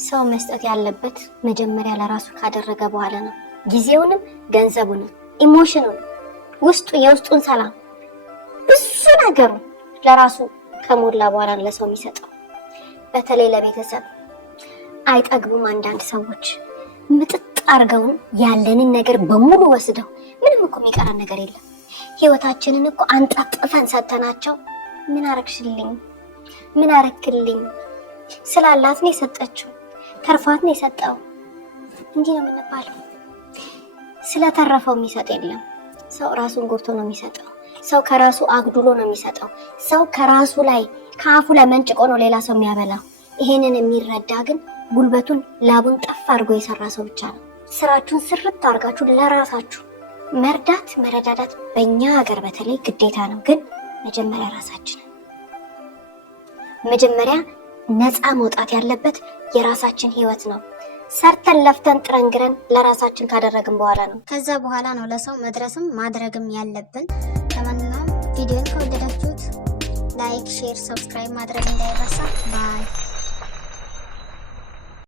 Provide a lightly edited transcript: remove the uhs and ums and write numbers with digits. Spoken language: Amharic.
ሰው መስጠት ያለበት መጀመሪያ ለራሱ ካደረገ በኋላ ነው። ጊዜውንም ገንዘቡንም ኢሞሽኑን የውስጡን ሰላም ብዙ ነገሩ ለራሱ ከሞላ በኋላ ለሰው የሚሰጠው። በተለይ ለቤተሰብ አይጠግቡም አንዳንድ ሰዎች ምጥጥ አርገውን ያለንን ነገር በሙሉ ወስደው ምንም እኮ የሚቀረን ነገር የለም። ህይወታችንን እኮ አንጠጥፈን ሰተናቸው ምን አረክሽልኝ ምን አረክልኝ ስላላት ነው የሰጠችው፣ ተርፋት ነው የሰጠው። እንዲህ ነው የምንባለው። ስለተረፈው የሚሰጥ የለም። ሰው ራሱን ጎርቶ ነው የሚሰጠው። ሰው ከራሱ አግዱሎ ነው የሚሰጠው። ሰው ከራሱ ላይ ከአፉ ላይ መንጭቆ ነው ሌላ ሰው የሚያበላው። ይሄንን የሚረዳ ግን ጉልበቱን ላቡን ጠፍ አድርጎ የሰራ ሰው ብቻ ነው። ስራችሁን ስርት አድርጋችሁ ለራሳችሁ መረዳዳት በእኛ ሀገር በተለይ ግዴታ ነው። ግን መጀመሪያ ራሳችንን መጀመሪያ ነፃ መውጣት ያለበት የራሳችን ህይወት ነው። ሰርተን ለፍተን ጥረንግረን ለራሳችን ካደረግን በኋላ ነው። ከዛ በኋላ ነው ለሰው መድረስም ማድረግም ያለብን። ለማንኛውም ቪዲዮን ከወደዳችሁት ላይክ፣ ሼር፣ ሰብስክራይብ ማድረግ እንዳይረሳ። ባይ